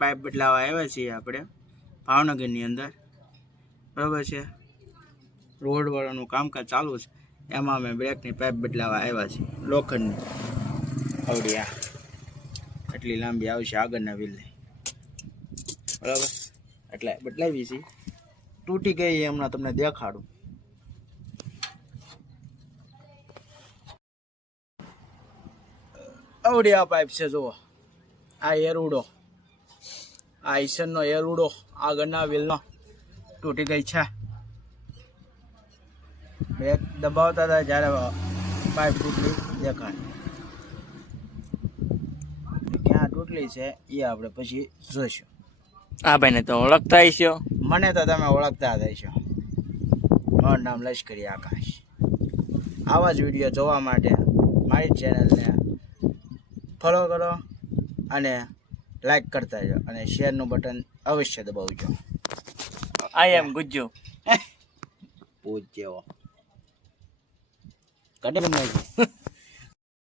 Pipe બદલાવા આવ્યા છીએ આપણે ભાવનગરની અંદર, બરાબર છે. રોડ વાળાનું કામકાજ ચાલુ છે, એમાં અમે બ્રેકની પાઇપ બદલાવા આવ્યા છીએ લોખંડની. આવડી આ એટલી લાંબી આવશે આગળના વ્હીલની, બરાબર. એટલે બદલાવી છીએ. તૂટી ગઈ એ હમણાં તમને દેખાડું. આવડી આ પાઇપ છે, જુઓ. આ એરુડો, આ ઈસનનો એરુડો આગળના વ્હીલનો તૂટી ગઈ છે. બ્રેક દબાવતા હતા જ્યારે પાઇપ તૂટલી દેખાય. ક્યાં તૂટલી છે એ આપણે પછી જોઈશું. આ ભાઈને તો ઓળખતા હશો. મને તો તમે ઓળખતા હશો. મારું નામ લશ્કરી આકાશ. આવા જ વિડીયો જોવા માટે મારી ચેનલને ફોલો કરો અને લાઈક કરતા જાઓ અને શેરનું બટન અવશ્ય દબાવજો. આઈ એમ ગુજ્જુ. પૂછ જેવો કડી